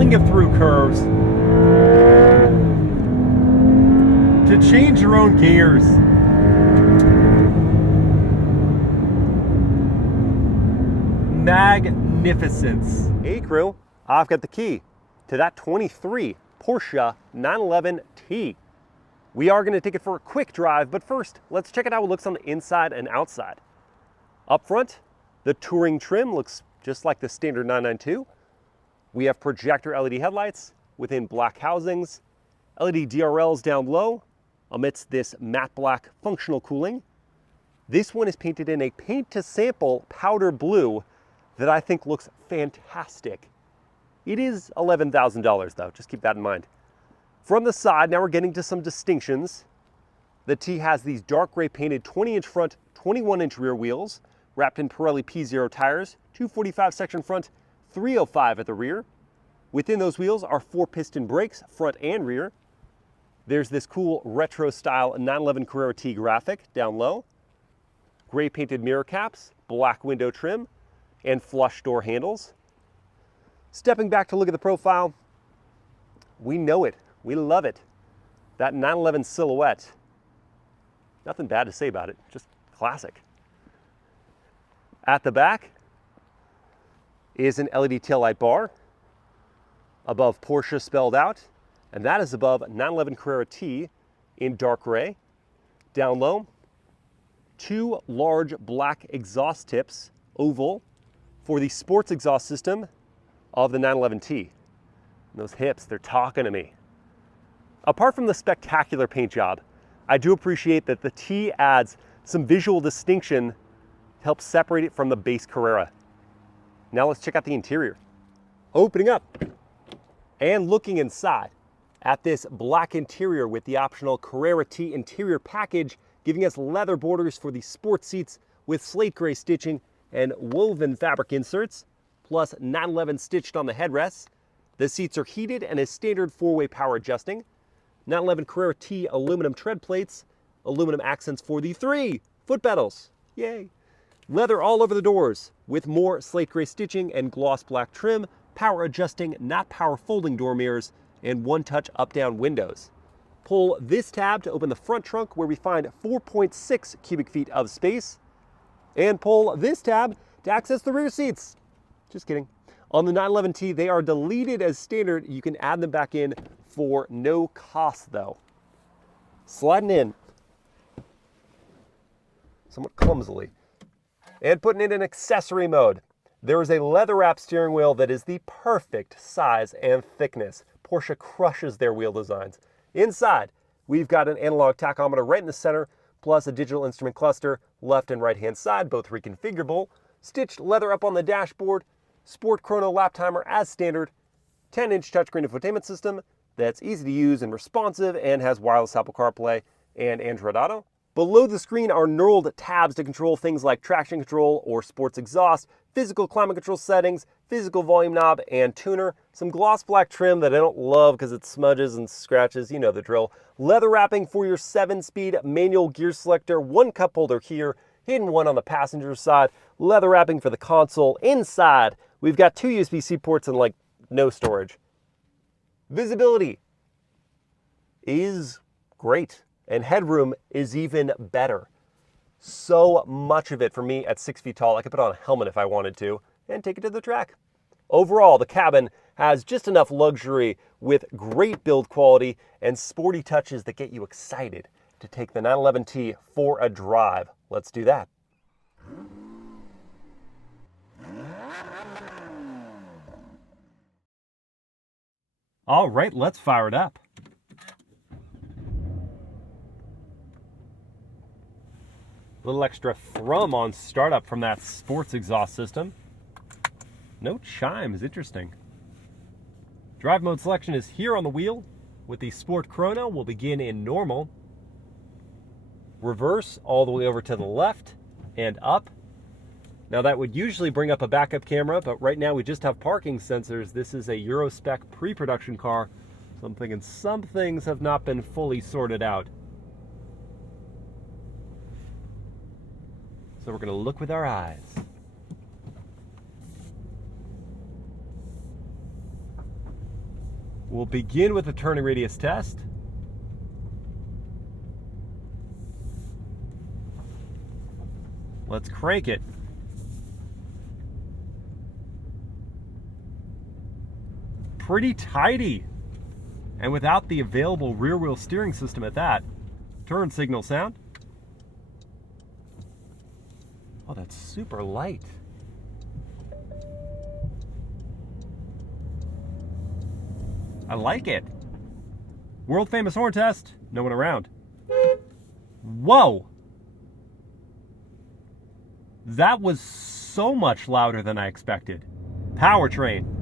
slinging through curves, to change your own gears. Magnificence. Hey crew, I've got the key to that 23 Porsche 911T. We are going to take it for a quick drive, but first, let's check out how it looks on the inside and outside. Up front, the touring trim looks just like the standard 992. We have projector LED headlights within black housings, LED DRLs down low amidst this matte black functional cooling. This one is painted in a paint to sample powder blue that I think looks fantastic. It is $11,000 though, just keep that in mind. From the side, now we're getting to some distinctions. The T has these dark gray painted 20-inch front, 21-inch rear wheels, wrapped in Pirelli P0 tires, 245 section front, 305 at the rear. Within those wheels are 4-piston brakes, front and rear. There's this cool retro style 911 Carrera T graphic down low. Gray painted mirror caps, black window trim, and flush door handles. Stepping back to look at the profile, we know it. We love it. That 911 silhouette, nothing bad to say about it, just classic. At the back is an LED taillight bar, above Porsche spelled out, and that is above 911 Carrera T in dark gray. Down low, 2 large black exhaust tips, oval, for the sports exhaust system of the 911T. Those hips, they're talking to me. Apart from the spectacular paint job, I do appreciate that the T adds some visual distinction to help separate it from the base Carrera. Now let's check out the interior. Opening up and looking inside at this black interior with the optional Carrera T Interior package, giving us leather borders for the sports seats with slate gray stitching and woven fabric inserts, plus 911 stitched on the headrests. The seats are heated and is standard 4-way power adjusting. 911 Carrera T aluminum tread plates, aluminum accents for the 3 foot pedals. Yay! Leather all over the doors with more slate gray stitching and gloss black trim, power adjusting, not power folding door mirrors, and one-touch up-down windows. Pull this tab to open the front trunk where we find 4.6 cubic feet of space, and pull this tab to access the rear seats. Just kidding. On the 911T, they are deleted as standard. You can add them back in for no cost though. Sliding in, somewhat clumsily, and putting it in accessory mode. There is a leather wrapped steering wheel that is the perfect size and thickness. Porsche crushes their wheel designs. Inside, we've got an analog tachometer right in the center, plus a digital instrument cluster, left and right hand side, both reconfigurable. Stitched leather up on the dashboard, Sport Chrono lap timer as standard, 10-inch touchscreen infotainment system that's easy to use and responsive and has wireless Apple CarPlay and Android Auto. Below the screen are knurled tabs to control things like traction control or sports exhaust, physical climate control settings, physical volume knob, and tuner. Some gloss black trim that I don't love because it smudges and scratches, you know the drill. Leather wrapping for your 7-speed manual gear selector, 1 cup holder here, hidden one on the passenger side, leather wrapping for the console. Inside, we've got 2 USB-C ports and like no storage. Visibility is great, and headroom is even better. So much of it for me at 6 feet tall, I could put on a helmet if I wanted to and take it to the track. Overall, the cabin has just enough luxury with great build quality and sporty touches that get you excited to take the 911T for a drive. Let's do that. All right, let's fire it up. A little extra thrum on startup from that sports exhaust system. No chimes, interesting. Drive mode selection is here on the wheel. With the Sport Chrono, we'll begin in normal. Reverse all the way over to the left and up. Now that would usually bring up a backup camera, but right now we just have parking sensors. This is a Euro spec pre-production car, so I'm thinking some things have not been fully sorted out. So we're going to look with our eyes. We'll begin with the turning radius test. Let's crank it. Pretty tidy. And without the available rear wheel steering system at that. Turn signal sound. Oh, that's super light. I like it. World famous horn test. No one around. Whoa. That was so much louder than I expected. Powertrain.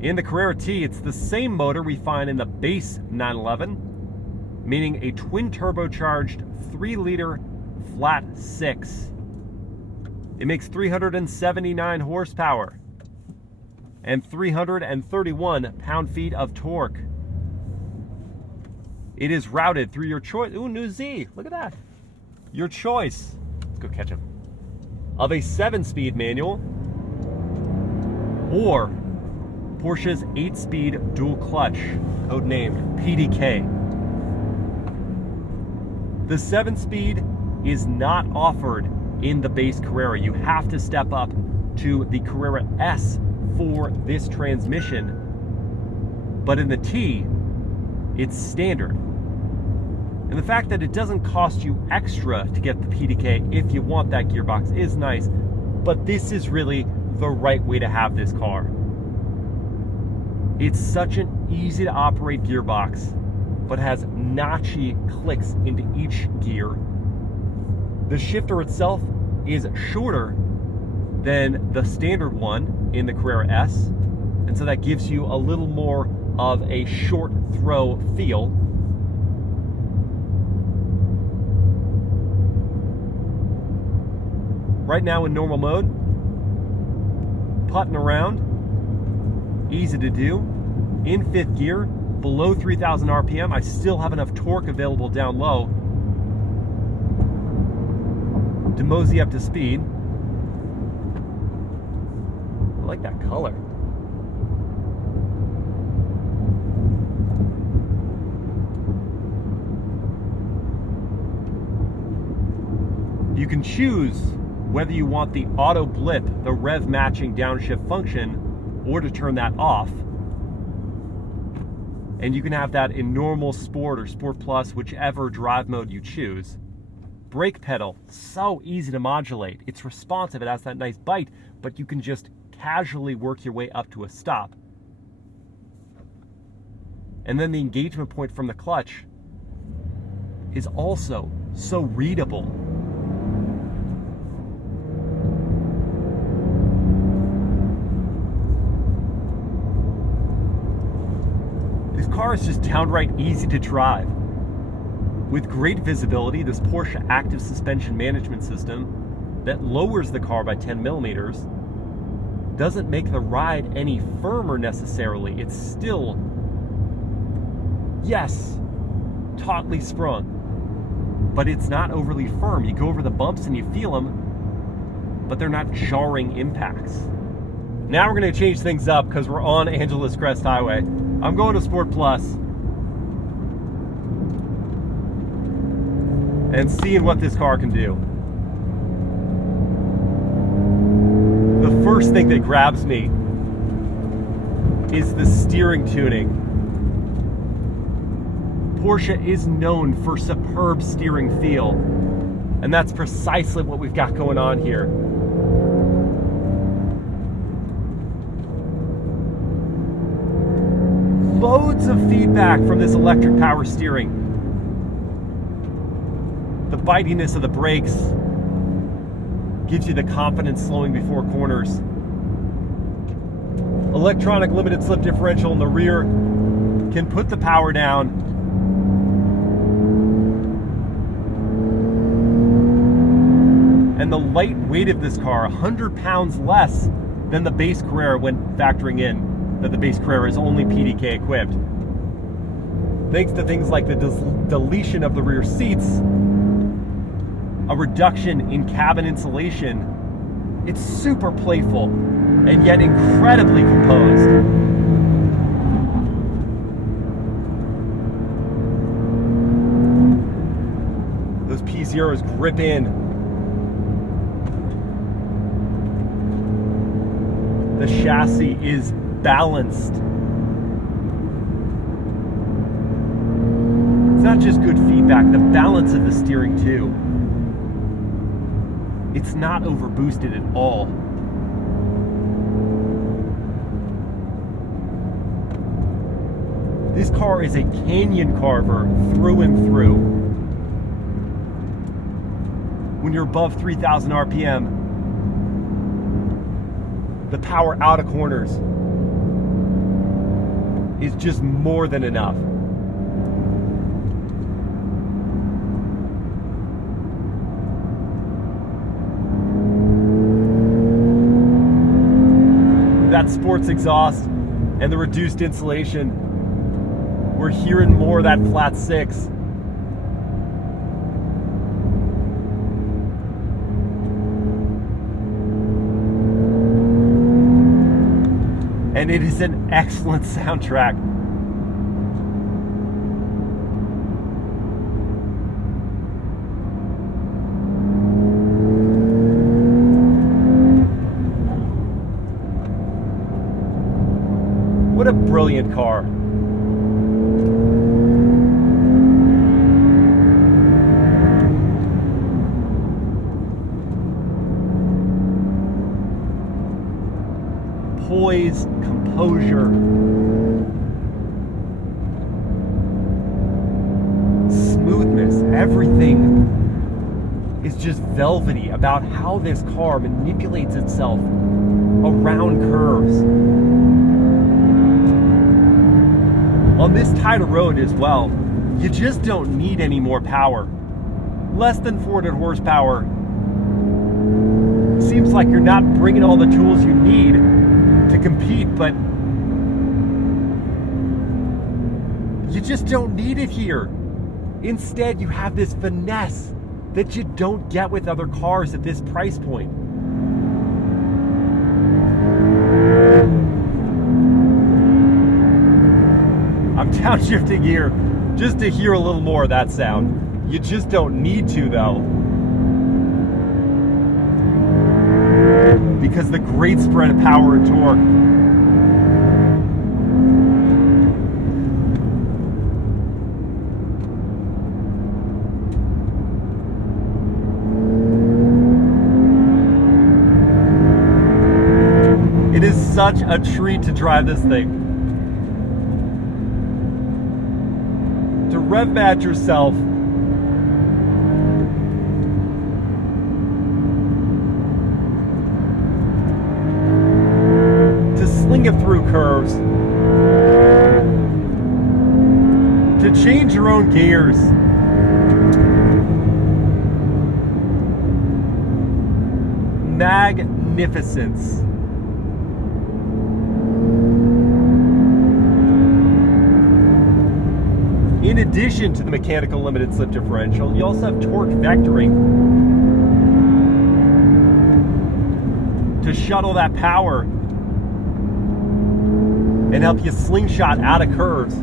In the Carrera T, it's the same motor we find in the base 911, meaning a twin-turbocharged 3-liter flat 6. It makes 379 horsepower and 331 pound-feet of torque. It is routed through your choice. Ooh, new Z. Look at that. Your choice. Let's go catch him. Of a 7-speed manual or Porsche's 8-speed dual clutch, codenamed PDK. The 7-speed is not offered in the base Carrera. You have to step up to the Carrera S for this transmission, but in the T, it's standard. And the fact that it doesn't cost you extra to get the PDK if you want that gearbox is nice, but this is really the right way to have this car. It's such an easy to operate gearbox, but has notchy clicks into each gear. The shifter itself is shorter than the standard one in the Carrera S, and so that gives you a little more of a short throw feel. Right now in normal mode, putting around, easy to do. In 5th gear, below 3,000 RPM, I still have enough torque available down low to mosey up to speed. I like that color. You can choose whether you want the auto blip, the rev matching downshift function, or to turn that off. And you can have that in normal, sport, or sport plus, whichever drive mode you choose. Brake pedal, so easy to modulate. It's responsive, it has that nice bite, but you can just casually work your way up to a stop. And then the engagement point from the clutch is also so readable. This car is just downright easy to drive. With great visibility, this Porsche active suspension management system that lowers the car by 10 millimeters doesn't make the ride any firmer necessarily. It's still, yes, tautly sprung, but it's not overly firm. You go over the bumps and you feel them, but they're not jarring impacts. Now we're going to change things up because we're on Angeles Crest Highway. I'm going to Sport Plus and seeing what this car can do. The first thing that grabs me is the steering tuning. Porsche is known for superb steering feel, and that's precisely what we've got going on here. Loads of feedback from this electric power steering. The bitiness of the brakes gives you the confidence slowing before corners. Electronic limited slip differential in the rear can put the power down. And the light weight of this car, 100 pounds less than the base Carrera when factoring in that the base Carrera is only PDK equipped. Thanks to things like the deletion of the rear seats, a reduction in cabin insulation, it's super playful and yet incredibly composed. 2.0s grip in. The chassis is balanced. It's not just good feedback, the balance of the steering too. It's not overboosted at all. This car is a canyon carver through and through. When you're above 3,000 RPM, the power out of corners is just more than enough. That sports exhaust and the reduced insulation, we're hearing more of that flat six. And it is an excellent soundtrack. What a brilliant car. Poise, composure, smoothness, everything is just velvety about how this car manipulates itself around curves. On this tighter road as well, you just don't need any more power. Less than 400 horsepower. Seems like you're not bringing all the tools you need to compete, but you just don't need it here. Instead, you have this finesse that you don't get with other cars at this price point. I'm downshifting here just to hear a little more of that sound. You just don't need to, though, because the great spread of power and torque. It is such a treat to drive this thing. To rev match yourself sling it through curves, to change your own gears, magnificence. In addition to the mechanical limited slip differential, you also have torque vectoring to shuttle that power and help you slingshot out of curves.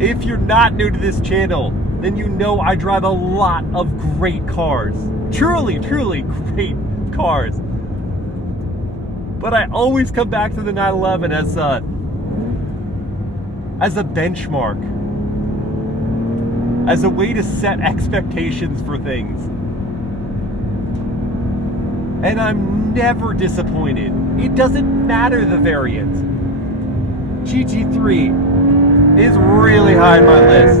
If you're not new to this channel, then you know I drive a lot of great cars. Truly, truly great cars. But I always come back to the 911 as a benchmark, as a way to set expectations for things. And I'm never disappointed. It doesn't matter the variant. GT3 is really high on my list.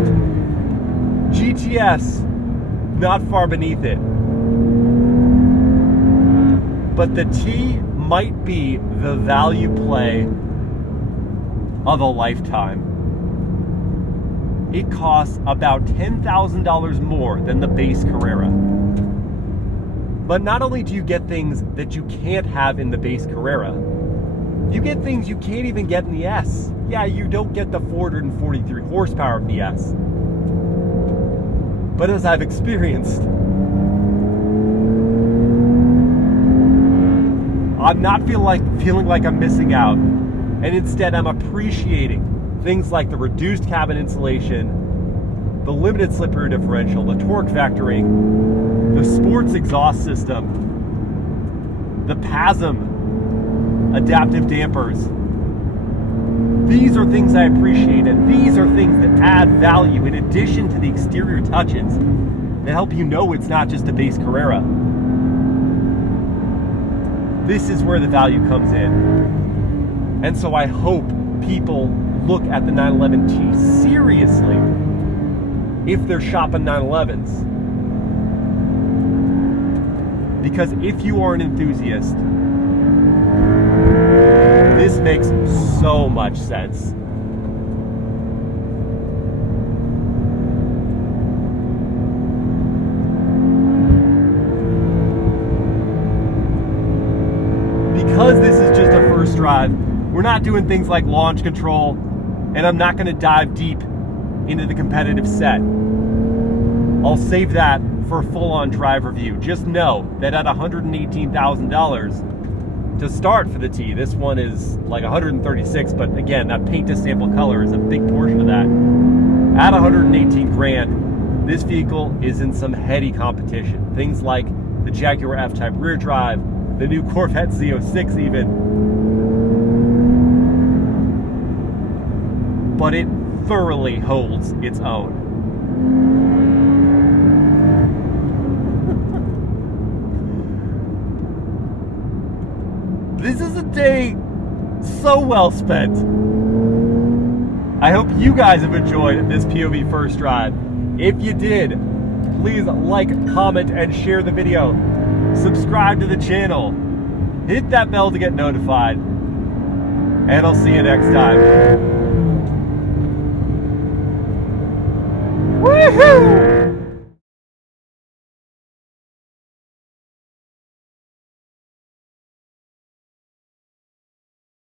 GTS, not far beneath it. But the T might be the value play of a lifetime. It costs about $10,000 more than the base Carrera. But not only do you get things that you can't have in the base Carrera, you get things you can't even get in the S. Yeah, you don't get the 443 horsepower of the S. But as I've experienced, I'm not feeling like I'm missing out. And instead, I'm appreciating things like the reduced cabin insulation, the limited slip rear differential, the torque vectoring, the sports exhaust system, the PASM adaptive dampers. These are things I appreciate, and these are things that add value in addition to the exterior touches that help you know it's not just a base Carrera. This is where the value comes in. And so I hope people look at the 911T seriously if they're shopping 911s. Because if you are an enthusiast, this makes so much sense. Because this is just a first drive, we're not doing things like launch control, and I'm not going to dive deep into the competitive set. I'll save that for a full-on drive review. Just know that at $118,000 to start for the T, this one is like $136, but again, that paint to sample color is a big portion of that. At $118 grand, this vehicle is in some heady competition. Things like the Jaguar F-Type rear drive, the new Corvette Z06 even. But it thoroughly holds its own. This is a day so well spent. I hope you guys have enjoyed this POV first drive. If you did, please like, comment, and share the video. Subscribe to the channel. Hit that bell to get notified. And I'll see you next time. Woohoo!